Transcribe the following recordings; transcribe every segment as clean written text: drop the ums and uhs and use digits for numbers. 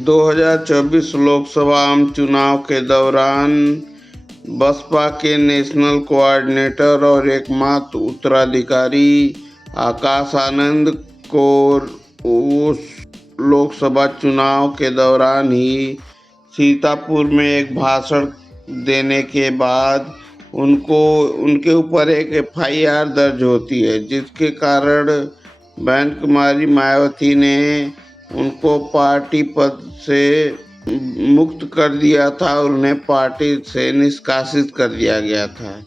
2024 लोकसभा आम चुनाव के दौरान बसपा के नेशनल कोऑर्डिनेटर और एकमात्र उत्तराधिकारी आकाश आनंद को उस लोकसभा चुनाव के दौरान ही सीतापुर में एक भाषण देने के बाद उनके ऊपर एक एफआईआर दर्ज होती है, जिसके कारण बहन कुमारी मायावती ने उनको पार्टी पद से मुक्त कर दिया था और उन्हें पार्टी से निष्कासित कर दिया गया था।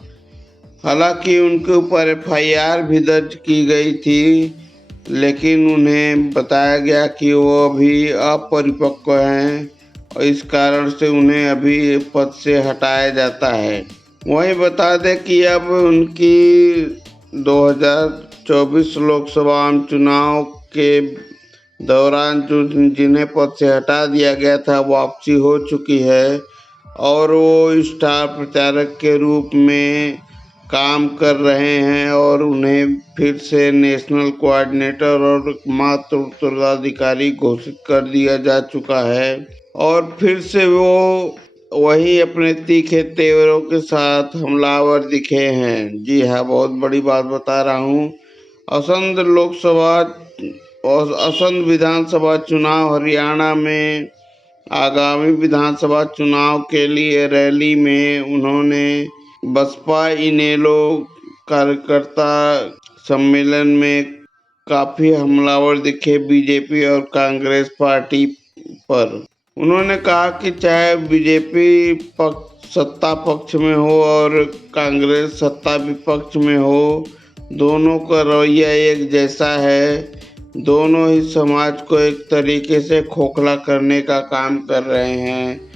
हालांकि उनके ऊपर एफआईआर भी दर्ज की गई थी, लेकिन उन्हें बताया गया कि वो अभी अपरिपक्व हैं और इस कारण से उन्हें अभी पद से हटाया जाता है। वहीं बता दें कि अब उनकी 2024 लोकसभा आम चुनाव के दौरान जिन्हें पद से हटा दिया गया था वापसी हो चुकी है और वो स्टार प्रचारक के रूप में काम कर रहे हैं और उन्हें फिर से नेशनल कोऑर्डिनेटर और मात्र उत्तराधिकारी घोषित कर दिया जा चुका है और फिर से वो वही अपने तीखे तेवरों के साथ हमलावर दिखे हैं। जी हाँ, बहुत बड़ी बात बता रहा हूँ। असंध विधानसभा चुनाव हरियाणा में आगामी विधानसभा चुनाव के लिए रैली में उन्होंने बसपा इनेलो कार्यकर्ता सम्मेलन में काफी हमलावर दिखे बीजेपी और कांग्रेस पार्टी पर। उन्होंने कहा कि चाहे बीजेपी सत्ता पक्ष में हो और कांग्रेस सत्ता विपक्ष में हो, दोनों का रवैया एक जैसा है। दोनों ही समाज को एक तरीके से खोखला करने का काम कर रहे हैं।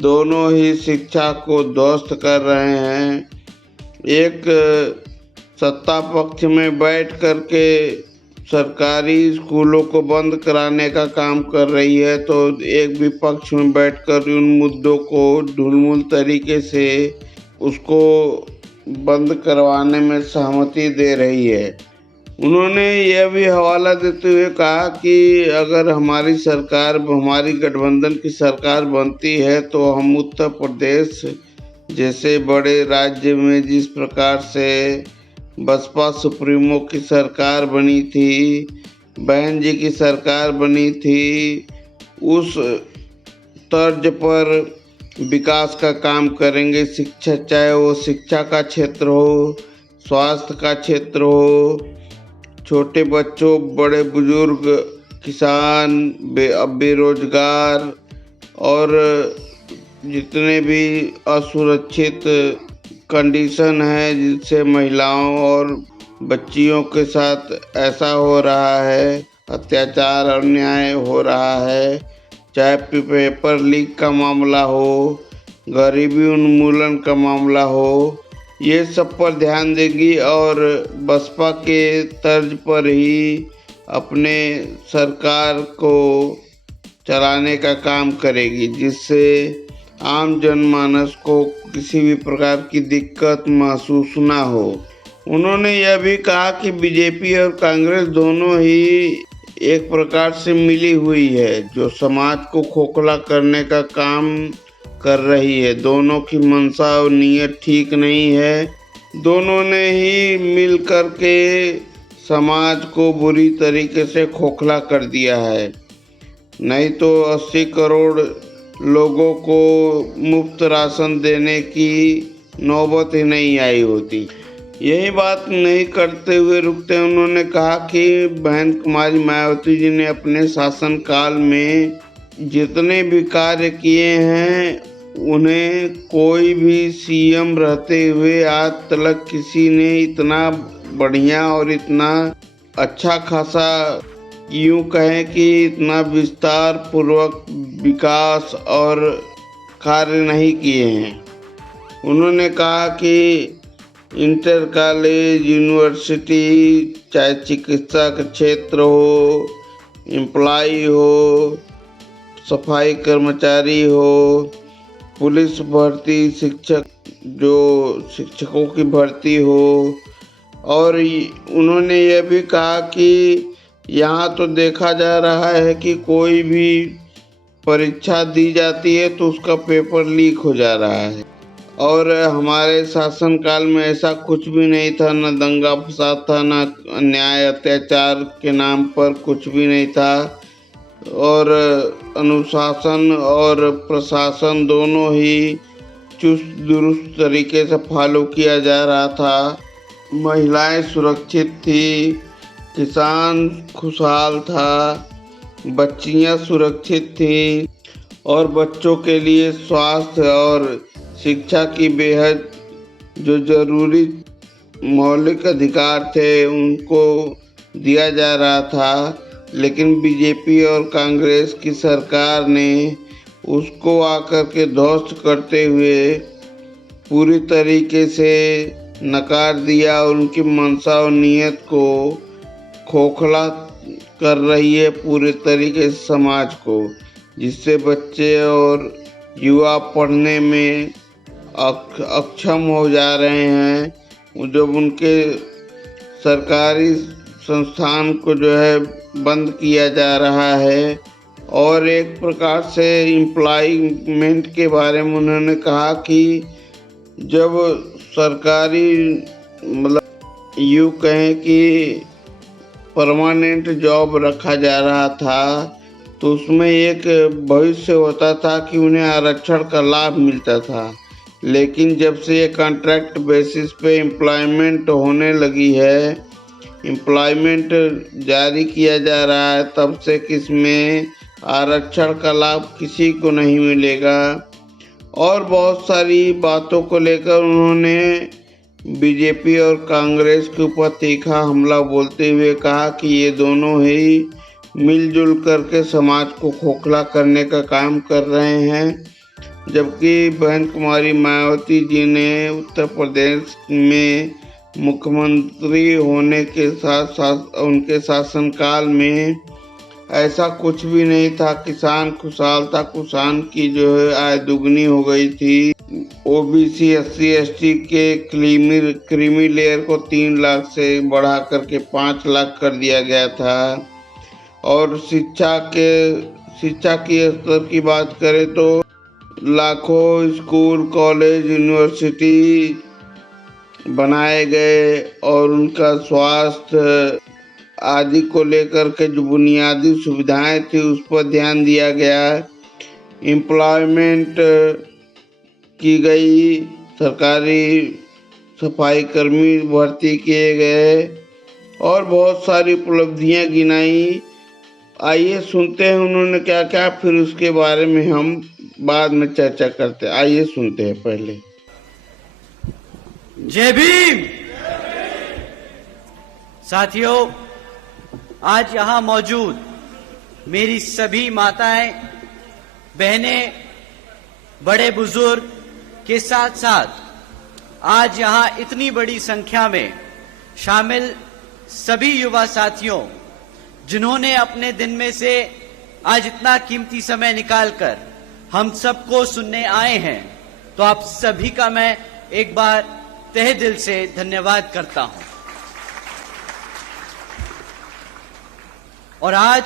दोनों ही शिक्षा को ध्वस्त कर रहे हैं। एक सत्ता पक्ष में बैठ करके सरकारी स्कूलों को बंद कराने का काम कर रही है, तो एक विपक्ष में बैठकर उन मुद्दों को ढुलमुल तरीके से उसको बंद करवाने में सहमति दे रही है। उन्होंने यह भी हवाला देते हुए कहा कि अगर हमारी गठबंधन की सरकार बनती है तो हम उत्तर प्रदेश जैसे बड़े राज्य में जिस प्रकार से बसपा सुप्रीमो की सरकार बनी थी, बहन जी की सरकार बनी थी, उस तर्ज पर विकास का काम करेंगे। शिक्षा, चाहे वो शिक्षा का क्षेत्र हो, स्वास्थ्य का क्षेत्र हो, छोटे बच्चों, बड़े बुजुर्ग, किसान, बेरोजगार और जितने भी असुरक्षित कंडीशन है जिनसे महिलाओं और बच्चियों के साथ ऐसा हो रहा है, अत्याचार अन्याय हो रहा है, चाहे पेपर लीक का मामला हो, गरीबी उन्मूलन का मामला हो, ये सब पर ध्यान देगी और बसपा के तर्ज पर ही अपने सरकार को चलाने का काम करेगी, जिससे आम जनमानस को किसी भी प्रकार की दिक्कत महसूस ना हो। उन्होंने यह भी कहा कि बीजेपी और कांग्रेस दोनों ही एक प्रकार से मिली हुई है, जो समाज को खोखला करने का काम कर रही है। दोनों की मंशा और नीयत ठीक नहीं है। दोनों ने ही मिल कर के समाज को बुरी तरीके से खोखला कर दिया है। नहीं तो 80 करोड़ लोगों को मुफ्त राशन देने की नौबत ही नहीं आई होती। यही बात नहीं करते हुए रुकते उन्होंने कहा कि बहन कुमारी मायावती जी ने अपने शासनकाल में जितने भी कार्य किए हैं, उन्हें कोई भी सीएम रहते हुए आज तक किसी ने इतना बढ़िया और इतना अच्छा खासा, यूँ कहें कि इतना विस्तार पूर्वक विकास और कार्य नहीं किए हैं। उन्होंने कहा कि इंटर कॉलेज, यूनिवर्सिटी, चाहे चिकित्सा का क्षेत्र हो, एम्प्लॉय हो, सफाई कर्मचारी हो, पुलिस भर्ती, शिक्षकों की भर्ती हो, और उन्होंने यह भी कहा कि यहाँ तो देखा जा रहा है कि कोई भी परीक्षा दी जाती है तो उसका पेपर लीक हो जा रहा है। और हमारे शासनकाल में ऐसा कुछ भी नहीं था, न दंगा फसाद था, न अन्याय अत्याचार के नाम पर कुछ भी नहीं था। और अनुशासन और प्रशासन दोनों ही चुस्त दुरुस्त तरीके से फॉलो किया जा रहा था। महिलाएं सुरक्षित थी, किसान खुशहाल था, बच्चियां सुरक्षित थी और बच्चों के लिए स्वास्थ्य और शिक्षा की बेहद जो जरूरी मौलिक अधिकार थे उनको दिया जा रहा था। लेकिन बीजेपी और कांग्रेस की सरकार ने उसको आकर के ध्वस्त करते हुए पूरी तरीके से नकार दिया और उनकी मंशा और नीयत को खोखला कर रही है पूरे तरीके से समाज को, जिससे बच्चे और युवा पढ़ने में अक्षम हो जा रहे हैं। जब उनके सरकारी संस्थान को जो है बंद किया जा रहा है। और एक प्रकार से एम्प्लॉयमेंट के बारे में उन्होंने कहा कि जब सरकारी मतलब यूँ कहें कि परमानेंट जॉब रखा जा रहा था तो उसमें एक भविष्य होता था कि उन्हें आरक्षण का लाभ मिलता था। लेकिन जब से ये कॉन्ट्रैक्ट बेसिस पे एम्प्लॉयमेंट होने लगी है, एम्प्लॉयमेंट जारी किया जा रहा है, तब से किसमें आरक्षण का लाभ किसी को नहीं मिलेगा। और बहुत सारी बातों को लेकर उन्होंने बीजेपी और कांग्रेस के ऊपर तीखा हमला बोलते हुए कहा कि ये दोनों ही मिलजुल करके समाज को खोखला करने का काम कर रहे हैं। जबकि बहन कुमारी मायावती जी ने उत्तर प्रदेश में मुख्यमंत्री होने के साथ साथ उनके शासनकाल में ऐसा कुछ भी नहीं था। किसान खुशहाल था, किसान की जो है आय दुगनी हो गई थी। ओबीसी SC ST के क्रीमी लेयर को 3 लाख से बढ़ा करके 5 लाख कर दिया गया था। और शिक्षा की स्तर की बात करें तो लाखों स्कूल, कॉलेज, यूनिवर्सिटी बनाए गए और उनका स्वास्थ्य आदि को लेकर के जो बुनियादी सुविधाएं थी उस पर ध्यान दिया गया। एम्प्लॉयमेंट की गई, सरकारी सफाई कर्मी भर्ती किए गए और बहुत सारी उपलब्धियां गिनाई। आइए सुनते हैं उन्होंने क्या क्या, फिर उसके बारे में हम बाद में चर्चा करते हैं। आइए सुनते हैं पहले। जय भीम। साथियों, आज यहां मौजूद मेरी सभी माताएं, बहनें, बड़े बुजुर्ग के साथ साथ आज यहां इतनी बड़ी संख्या में शामिल सभी युवा साथियों जिन्होंने अपने दिन में से आज इतना कीमती समय निकालकर हम सबको सुनने आए हैं, तो आप सभी का मैं एक बार तहे दिल से धन्यवाद करता हूं। और आज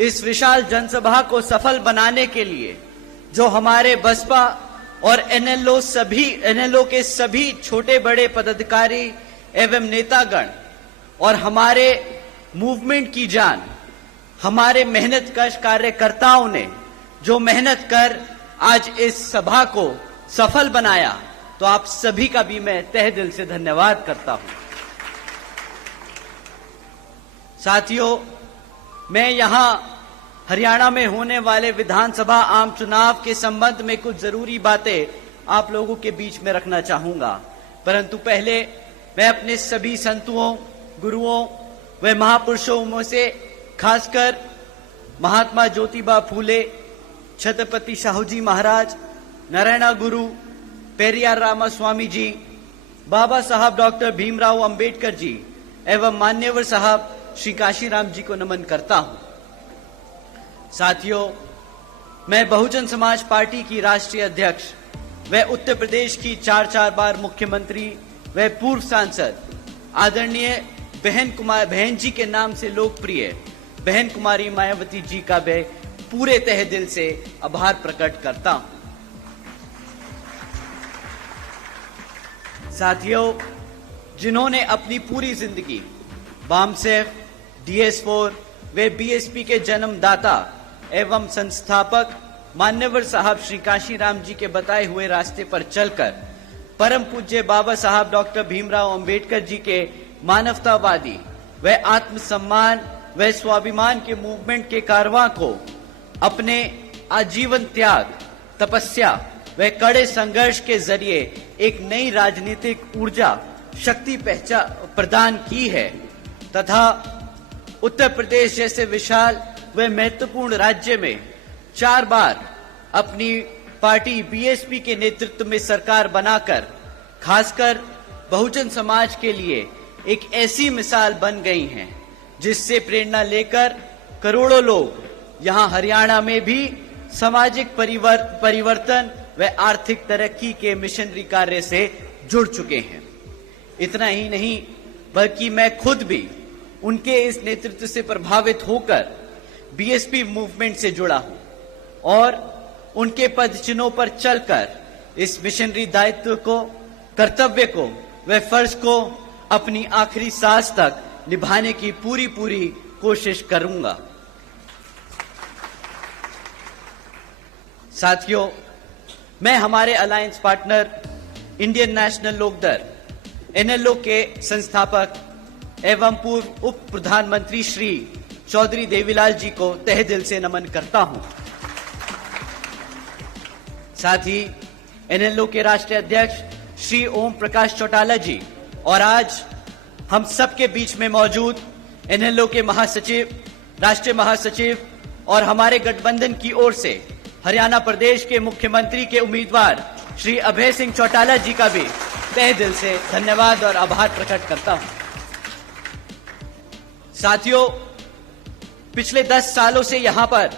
इस विशाल जनसभा को सफल बनाने के लिए जो हमारे बसपा और एनएलओ के सभी छोटे बड़े पदाधिकारी एवं नेतागण और हमारे मूवमेंट की जान, हमारे मेहनतकश कार्यकर्ताओं ने जो मेहनत कर आज इस सभा को सफल बनाया, तो आप सभी का भी मैं तहे दिल से धन्यवाद करता हूं। साथियों, मैं यहां हरियाणा में होने वाले विधानसभा आम चुनाव के संबंध में कुछ जरूरी बातें आप लोगों के बीच में रखना चाहूंगा। परंतु पहले मैं अपने सभी संतों, गुरुओं व महापुरुषों में से खासकर महात्मा ज्योतिबा फूले, छत्रपति शाहूजी महाराज, नारायणा गुरु, पेरियार रामास्वामी जी, बाबा साहब डॉक्टर भीमराव अंबेडकर जी एवं मान्यवर साहब श्री काशीराम जी को नमन करता हूं। साथियों, मैं बहुजन समाज पार्टी की राष्ट्रीय अध्यक्ष व उत्तर प्रदेश की 4 बार मुख्यमंत्री व पूर्व सांसद आदरणीय बहन जी के नाम से लोकप्रिय बहन कुमारी मायावती जी का मैं पूरे तहे दिल से आभार प्रकट करता हूं। साथियों, जिन्होंने अपनी पूरी जिंदगी बामसेफ, DS4 व बीएसपी के जन्मदाता एवं संस्थापक मान्यवर साहब श्री काशीराम जी के बताए हुए रास्ते पर चलकर परम पूज्य बाबा साहब डॉक्टर भीमराव अंबेडकर जी के मानवतावादी व आत्मसम्मान व स्वाभिमान के मूवमेंट के कारवां को अपने आजीवन त्याग, तपस्या व कड़े संघर्ष के जरिए एक नई राजनीतिक ऊर्जा, शक्ति प्रदान की है तथा उत्तर प्रदेश जैसे विशाल व महत्वपूर्ण राज्य में 4 बार अपनी पार्टी बीएसपी के नेतृत्व में सरकार बनाकर खासकर बहुजन समाज के लिए एक ऐसी मिसाल बन गई हैं जिससे प्रेरणा लेकर करोड़ों लोग यहां हरियाणा में भी सामाजिक परिवर्तन व आर्थिक तरक्की के मिशनरी कार्य से जुड़ चुके हैं। इतना ही नहीं बल्कि मैं खुद भी उनके इस नेतृत्व से प्रभावित होकर बीएसपी मूवमेंट से जुड़ा हूं और उनके पदचिन्हों पर चलकर इस मिशनरी दायित्व को, कर्तव्य को व फर्ज को अपनी आखिरी सांस तक निभाने की पूरी कोशिश करूंगा। साथियों, मैं हमारे alliance partner Indian National Lokdal NLO के संस्थापक एवं पूर्व उप प्रधानमंत्री श्री चौधरी देवीलाल जी को तहे दिल से नमन करता हूं। साथ ही NLO के राष्ट्रीय अध्यक्ष श्री ओम प्रकाश चौटाला जी और आज हम सबके बीच में मौजूद NLO के महासचिव, राष्ट्रीय महासचिव और हमारे गठबंधन की ओर से हरियाणा प्रदेश के मुख्यमंत्री के उम्मीदवार श्री अभय सिंह चौटाला जी का भी तहे दिल से धन्यवाद और आभार प्रकट करता हूं। साथियों, पिछले 10 सालों से यहां पर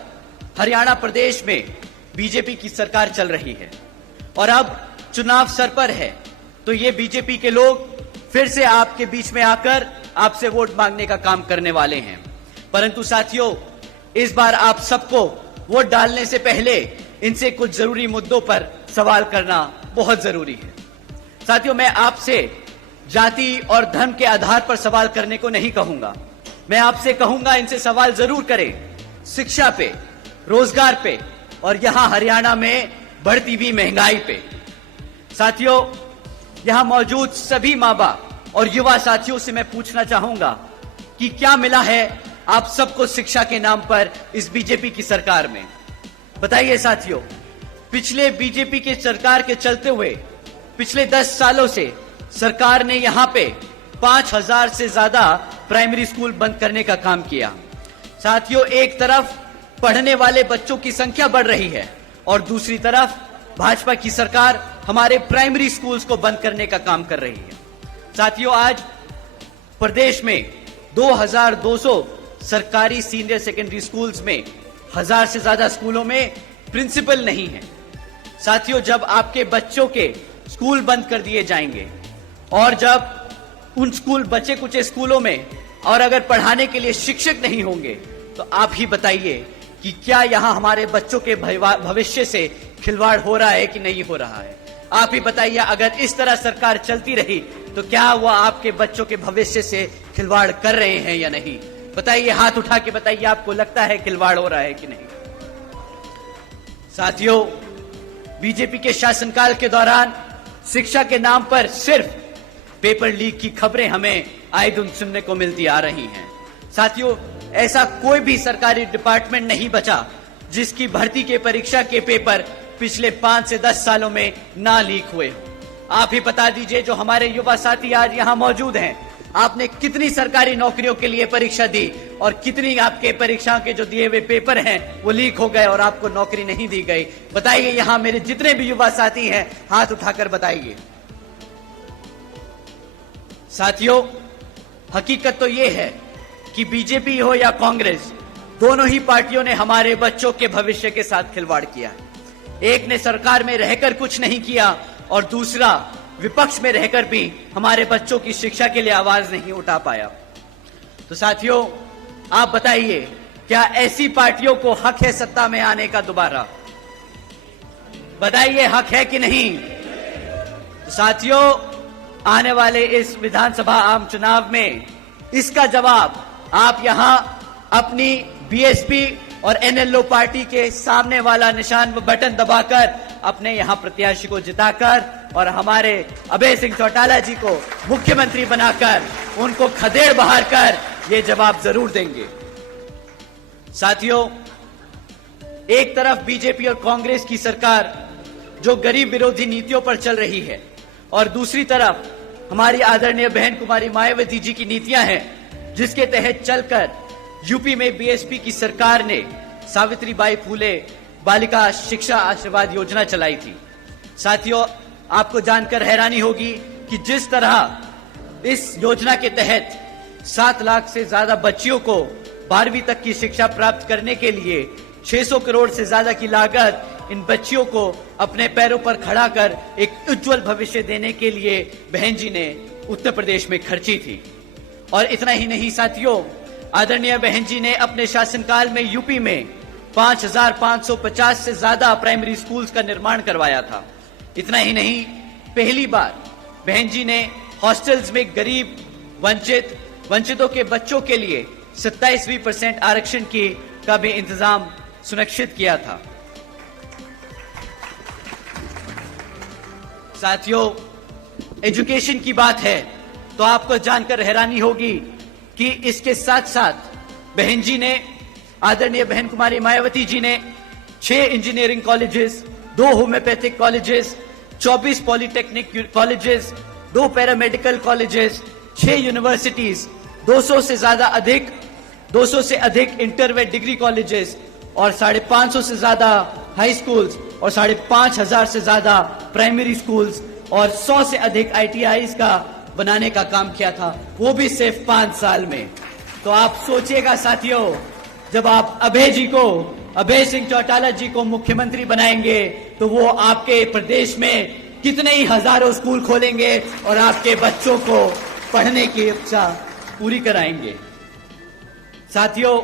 हरियाणा प्रदेश में बीजेपी की सरकार चल रही है और अब चुनाव सर पर है, तो ये बीजेपी के लोग फिर से आपके बीच में आकर आपसे वोट मांगने का काम करने वाले हैं। परंतु साथियों, इस बार आप सबको वोट डालने से पहले इनसे कुछ जरूरी मुद्दों पर सवाल करना बहुत जरूरी है। साथियों, मैं आपसे जाति और धर्म के आधार पर सवाल करने को नहीं कहूंगा। मैं आपसे कहूंगा इनसे सवाल जरूर करें शिक्षा पे, रोजगार पे और यहां हरियाणा में बढ़ती हुई महंगाई पे। साथियों, यहां मौजूद सभी मां बाप और युवा साथियों से मैं पूछना चाहूंगा कि क्या मिला है आप सबको शिक्षा के नाम पर इस बीजेपी की सरकार में? बताइए साथियों, पिछले बीजेपी की सरकार के चलते हुए पिछले 10 सालों से सरकार ने यहां पे 5000 से ज्यादा प्राइमरी स्कूल बंद करने का काम किया। साथियों, एक तरफ पढ़ने वाले बच्चों की संख्या बढ़ रही है और दूसरी तरफ भाजपा की सरकार हमारे प्राइमरी स्कूल्स को बंद करने का काम कर रही है। साथियों, आज प्रदेश में 2200 सरकारी सीनियर सेकेंडरी स्कूल्स में 1000 से ज्यादा स्कूलों में प्रिंसिपल नहीं है। साथियों, जब आपके बच्चों के स्कूल बंद कर दिए जाएंगे और जब उन बचे कुछ स्कूलों में और अगर पढ़ाने के लिए शिक्षक नहीं होंगे, तो आप ही बताइए कि क्या यहां हमारे बच्चों के भविष्य से खिलवाड़ हो रहा है कि नहीं हो रहा है? आप ही बताइए, अगर इस तरह सरकार चलती रही तो क्या वो आपके बच्चों के भविष्य से खिलवाड़ कर रहे हैं या नहीं? बताइए, हाथ उठा के बताइए, आपको लगता है खिलवाड़ हो रहा है कि नहीं? साथियों, बीजेपी के शासनकाल के दौरान शिक्षा के नाम पर सिर्फ पेपर लीक की खबरें हमें आए दिन सुनने को मिलती आ रही हैं। साथियों, ऐसा कोई भी सरकारी डिपार्टमेंट नहीं बचा जिसकी भर्ती के परीक्षा के पेपर पिछले 5 से 10 सालों में ना लीक हुए। आप ही बता दीजिए, जो हमारे युवा साथी आज यहाँ मौजूद हैं, आपने कितनी सरकारी नौकरियों के लिए परीक्षा दी और कितनी आपके परीक्षाओं के जो दिए हुए पेपर हैं वो लीक हो गए और आपको नौकरी नहीं दी गई? बताइए, यहाँ मेरे जितने भी युवा साथी हैं, हाथ उठाकर बताइए। साथियों, हकीकत तो ये है कि बीजेपी हो या कांग्रेस, दोनों ही पार्टियों ने हमारे बच्चों के भविष्य के साथ खिलवाड़ किया है। एक ने सरकार में रहकर कुछ नहीं किया और दूसरा विपक्ष में रहकर भी हमारे बच्चों की शिक्षा के लिए आवाज नहीं उठा पाया। तो साथियों, आप बताइए क्या ऐसी पार्टियों को हक है सत्ता में आने का दोबारा? बताइए, हक है कि नहीं? साथियों, आने वाले इस विधानसभा आम चुनाव में इसका जवाब आप यहां अपनी बीएसपी और एनएलओ पार्टी के सामने वाला निशान व बटन दबाकर अपने यहां प्रत्याशी को जिताकर और हमारे अभय सिंह चौटाला जी को मुख्यमंत्री बनाकर उनको खदेड़ बहार कर ये जवाब जरूर देंगे। साथियों, एक तरफ बीजेपी और कांग्रेस की सरकार जो गरीब विरोधी नीतियों पर चल रही है और दूसरी तरफ हमारी आदरणीय बहन कुमारी मायावती जी की नीतियां हैं, जिसके तहत चलकर यूपी में बीएसपी की सरकार ने सावित्रीबाई फूले बालिका शिक्षा आशीर्वाद योजना चलाई थी। साथियों, आपको जानकर हैरानी होगी कि जिस तरह इस योजना के तहत 7 लाख से ज्यादा बच्चियों को 12वीं तक की शिक्षा प्राप्त करने के लिए 600 करोड़ से ज्यादा की लागत इन बच्चियों को अपने पैरों पर खड़ा कर एक उज्जवल भविष्य देने के लिए बहन जी ने उत्तर प्रदेश में खर्ची थी। और इतना ही नहीं साथियों, आदरणीय बहन जी ने अपने शासनकाल में यूपी में 5,550 से ज्यादा प्राइमरी स्कूल्स का निर्माण करवाया था। इतना ही नहीं, पहली बार बहन जी ने हॉस्टल्स में गरीब वंचितों के बच्चों के लिए 27% आरक्षण का भी इंतजाम सुनिश्चित किया था। साथियों, एजुकेशन की बात है तो आपको जानकर हैरानी होगी कि इसके साथ साथ बहन जी ने, आदरणीय बहन कुमारी मायावती जी ने 6 engineering colleges, 2 homeopathic colleges, 24 polytechnic colleges, 2 paramedical colleges, 6 universities, 200 से अधिक इंटर व डिग्री कॉलेजेस और 550 से ज्यादा हाई स्कूल्स और 5,500 से ज्यादा प्राइमरी स्कूल्स और 100 से अधिक ITIs का बनाने का काम किया था, वो भी सिर्फ 5 साल में। तो आप सोचिएगा साथियों, जब आप अभय सिंह चौटाला जी को मुख्यमंत्री बनाएंगे तो वो आपके प्रदेश में कितने ही हजारों स्कूल खोलेंगे और आपके बच्चों को पढ़ने की इच्छा पूरी कराएंगे। साथियों,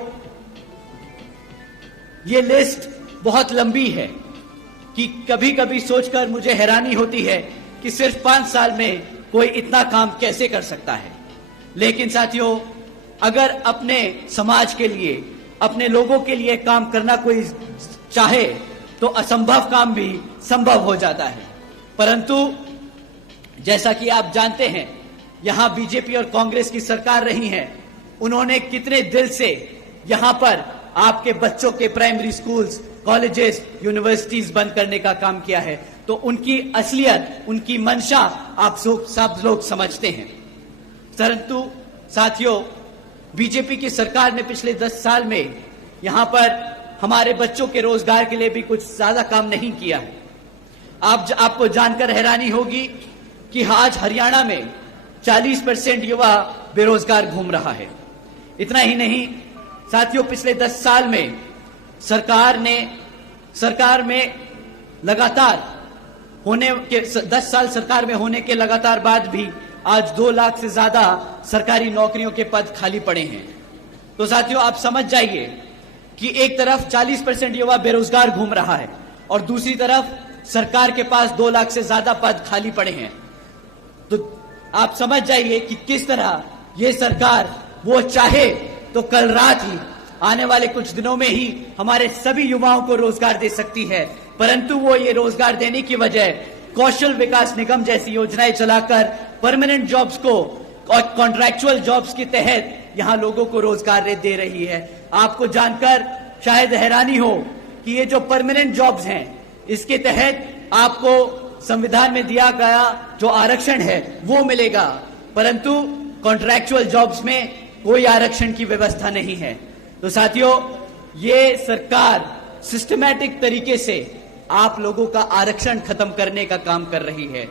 ये लिस्ट बहुत लंबी है कि कभी कभी सोचकर मुझे हैरानी होती है कि सिर्फ 5 साल में कोई इतना काम कैसे कर सकता है। लेकिन साथियों, अगर अपने समाज के लिए, अपने लोगों के लिए काम करना कोई चाहे तो असंभव काम भी संभव हो जाता है। परंतु जैसा कि आप जानते हैं, यहां बीजेपी और कांग्रेस की सरकार रही है, उन्होंने कितने दिल से यहां पर आपके बच्चों के प्राइमरी स्कूल्स, कॉलेजेस, यूनिवर्सिटीज बंद करने का काम किया है। तो उनकी असलियत, उनकी मंशा आप सब लोग समझते हैं। परंतु साथियों, बीजेपी की सरकार ने पिछले 10 साल में यहां पर हमारे बच्चों के रोजगार के लिए भी कुछ ज्यादा काम नहीं किया है। आपको जानकर हैरानी होगी कि आज हरियाणा में 40% युवा बेरोजगार घूम रहा है। इतना ही नहीं साथियों, पिछले 10 साल में सरकार में लगातार होने के 10 साल सरकार में होने के लगातार बाद भी आज 2 लाख से ज्यादा सरकारी नौकरियों के पद खाली पड़े हैं। तो साथियों, आप समझ जाइए कि एक तरफ 40% युवा बेरोजगार घूम रहा है और दूसरी तरफ सरकार के पास 2 लाख से ज्यादा पद खाली पड़े हैं। तो आप समझ जाइए कि किस तरह ये सरकार वो चाहे तो कल रात ही, आने वाले कुछ दिनों में ही हमारे सभी युवाओं को रोजगार दे सकती है। परंतु वो ये रोजगार देने की बजाय कौशल विकास निगम जैसी योजनाएं चलाकर परमानेंट जॉब्स को और कॉन्ट्रैक्चुअल जॉब्स के तहत यहां लोगों को रोजगार दे रही है। आपको जानकर शायद हैरानी हो कि ये जो परमानेंट जॉब्स हैं, इसके तहत आपको संविधान में दिया गया जो आरक्षण है वो मिलेगा, परंतु कॉन्ट्रैक्चुअल जॉब्स में कोई आरक्षण की व्यवस्था नहीं है। तो साथियों, ये सरकार सिस्टमैटिक तरीके से आप लोगों का आरक्षण खत्म करने का काम कर रही है।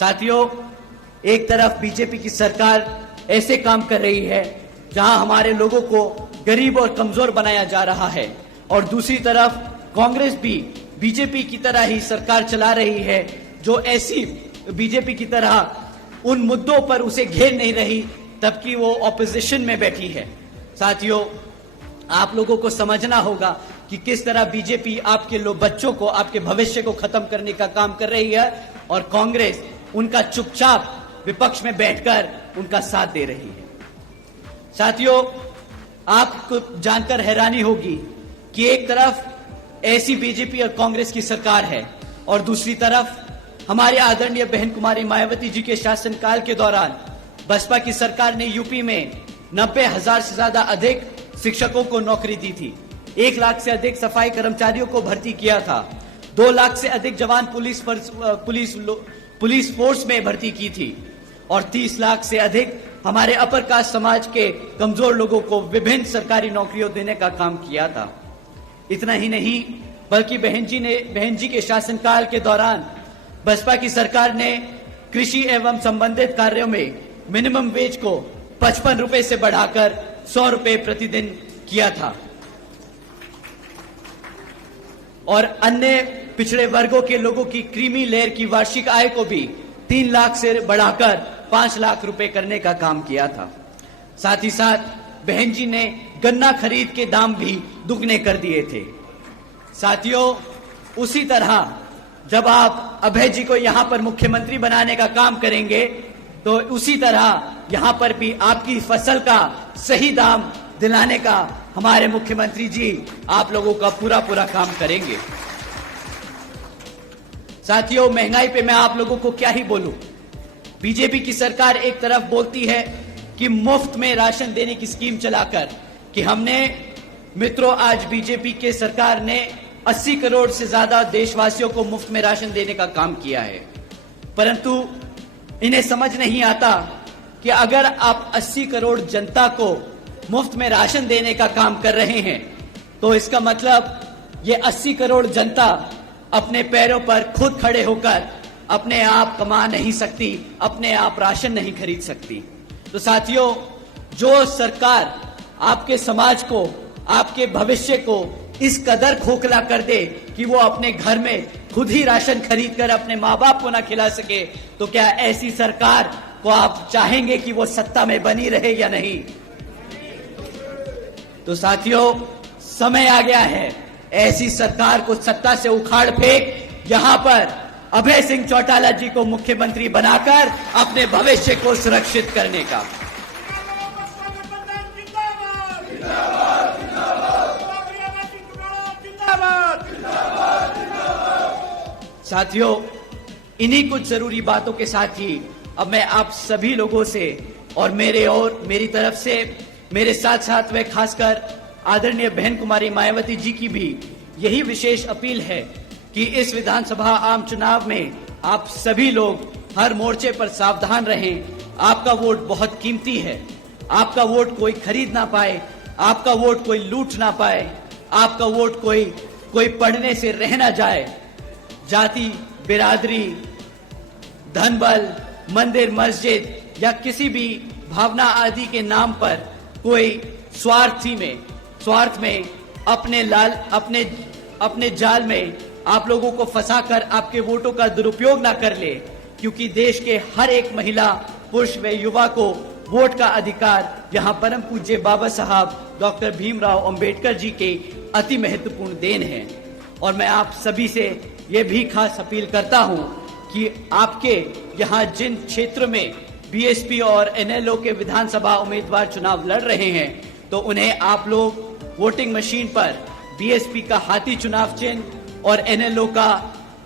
साथियों, एक तरफ बीजेपी की सरकार ऐसे काम कर रही है जहां हमारे लोगों को गरीब और कमजोर बनाया जा रहा है और दूसरी तरफ कांग्रेस भी बीजेपी की तरह ही सरकार चला रही है जो ऐसी बीजेपी की तरह उन मुद्दों पर उसे घेर नहीं रही तब कि वो ऑपोजिशन में बैठी है। साथियों, आप लोगों को समझना होगा कि किस तरह बीजेपी आपके बच्चों को, आपके भविष्य को खत्म करने का काम कर रही है और कांग्रेस उनका चुपचाप विपक्ष में बैठकर उनका साथ दे रही है। साथियों, आपको जानकर हैरानी होगी कि एक तरफ ऐसी बीजेपी और कांग्रेस की सरकार है और दूसरी तरफ हमारे आदरणीय बहन कुमारी मायावती जी के शासनकाल के दौरान बसपा की सरकार ने यूपी में 90,000 से ज्यादा अधिक शिक्षकों को नौकरी दी थी, 1 लाख से अधिक सफाई कर्मचारियों को भर्ती किया था, 2 लाख से अधिक जवान पुलिस फोर्स में भर्ती की थी और 30 लाख से अधिक हमारे अपर कास्ट समाज के कमजोर लोगों को विभिन्न सरकारी नौकरियों देने का काम किया था। इतना ही नहीं, बल्कि बहन जी के शासनकाल के दौरान बसपा की सरकार ने कृषि एवं संबंधित कार्यों में मिनिमम वेज को 55 रुपए से बढ़ाकर 100 रुपए प्रतिदिन किया था और अन्य पिछड़े वर्गों के लोगों की क्रीमी लेयर की वार्षिक आय को भी 3 लाख से बढ़ाकर 5 लाख रुपए करने का काम किया था। साथ ही साथ बहन जी ने गन्ना खरीद के दाम भी दुगने कर दिए थे। साथियों, उसी तरह जब आप अभय जी को यहां पर मुख्यमंत्री बनाने का काम करेंगे तो उसी तरह यहां पर भी आपकी फसल का सही दाम दिलाने का हमारे मुख्यमंत्री जी आप लोगों का पूरा काम करेंगे। साथियों, महंगाई पे मैं आप लोगों को क्या ही बोलूं। बीजेपी की सरकार एक तरफ बोलती है कि मुफ्त में राशन देने की स्कीम चलाकर कि हमने मित्रों, आज बीजेपी के सरकार ने 80 करोड़ से ज्यादा देशवासियों को मुफ्त में राशन देने का काम किया है, परंतु इन्हें समझ नहीं आता कि अगर आप 80 करोड़ जनता को मुफ्त में राशन देने का काम कर रहे हैं तो इसका मतलब ये 80 करोड़ जनता अपने पैरों पर खुद खड़े होकर अपने आप कमा नहीं सकती, अपने आप राशन नहीं खरीद सकती। तो साथियों, जो सरकार आपके समाज को, आपके भविष्य को इस कदर खोखला कर दे कि वो अपने घर में खुद ही राशन खरीद कर अपने माँ बाप को ना खिला सके, तो क्या ऐसी सरकार को आप चाहेंगे कि वो सत्ता में बनी रहे या नहीं? तो साथियों, समय आ गया है ऐसी सरकार को सत्ता से उखाड़ फेंक यहां पर अभय सिंह चौटाला जी को मुख्यमंत्री बनाकर अपने भविष्य को सुरक्षित करने का। साथियों, इन्हीं कुछ जरूरी बातों के साथ ही अब मैं आप सभी लोगों से और मेरी तरफ से मेरे साथ साथ व खासकर आदरणीय बहन कुमारी मायावती जी की भी यही विशेष अपील है कि इस विधानसभा आम चुनाव में आप सभी लोग हर मोर्चे पर सावधान रहें। आपका वोट बहुत कीमती है। आपका वोट कोई खरीद ना पाए, आपका वोट कोई लूट ना पाए, आपका वोट कोई पढ़ने से रह ना जाए। जाति, बिरादरी, धन बल, मंदिर मस्जिद या किसी भी भावना आदि के नाम पर कोई स्वार्थ में अपने जाल में आप लोगों को फंसाकर आपके वोटों का दुरुपयोग ना कर ले, क्योंकि देश के हर एक महिला, पुरुष व युवा को वोट का अधिकार यहाँ परम पूज्य बाबा साहब डॉक्टर भीमराव अंबेडकर जी के अति महत्वपूर्ण देन है। और मैं आप सभी से ये भी खास अपील करता हूँ कि आपके यहाँ जिन क्षेत्र में बीएसपी और एनएलओ के विधानसभा उम्मीदवार चुनाव लड़ रहे हैं, तो उन्हें आप लोग वोटिंग मशीन पर बीएसपी का हाथी चुनाव चिन्ह और एनएलओ का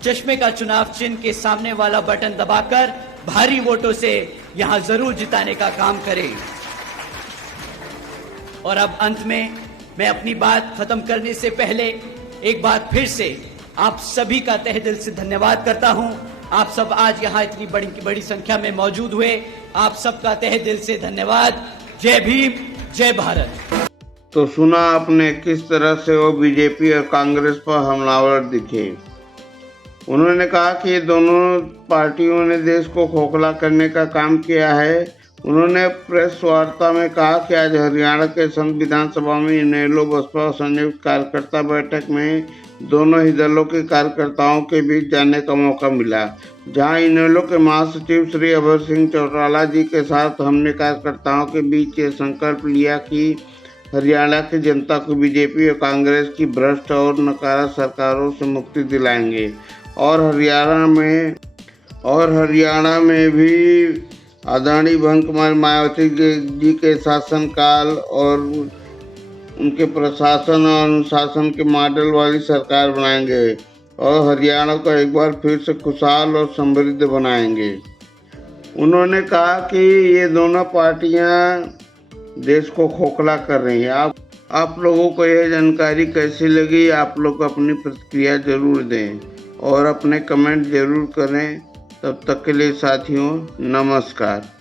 चश्मे का चुनाव चिन्ह के सामने वाला बटन दबाकर भारी वोटों से यहाँ जरूर जिताने का काम करें। और अब अंत में मैं अपनी बात खत्म करने से पहले एक बार फिर से आप सभी का तहे दिल से धन्यवाद करता हूं। आप सब आज यहाँ इतनी बड़ी संख्या में मौजूद हुए, आप सबका तहे दिल से धन्यवाद। जय भीम, जय भारत। तो सुना आपने किस तरह से वो बीजेपी और कांग्रेस पर हमलावर दिखे। उन्होंने कहा कि ये दोनों पार्टियों ने देश को खोखला करने का काम किया है। उन्होंने प्रेस वार्ता में कहा कि आज हरियाणा के संघ विधानसभा में इनेलो बसपा संयुक्त कार्यकर्ता बैठक में दोनों ही दलों के कार्यकर्ताओं के बीच जाने का मौका मिला, जहां इनेलो के महासचिव श्री अभय सिंह चौटाला जी के साथ हमने कार्यकर्ताओं के बीच ये संकल्प लिया कि हरियाणा की जनता को बीजेपी और कांग्रेस की भ्रष्ट और नकारा सरकारों से मुक्ति दिलाएंगे और हरियाणा में भी आदरणीय भगवंत कुमार मायावती जी के शासनकाल और उनके प्रशासन और अनुशासन के मॉडल वाली सरकार बनाएंगे और हरियाणा को एक बार फिर से खुशहाल और समृद्ध बनाएंगे। उन्होंने कहा कि ये दोनों पार्टियां देश को खोखला कर रही हैं। आप लोगों को यह जानकारी कैसी लगी, आप लोग अपनी प्रतिक्रिया जरूर दें और अपने कमेंट जरूर करें। तब तक के लिए साथियों, नमस्कार।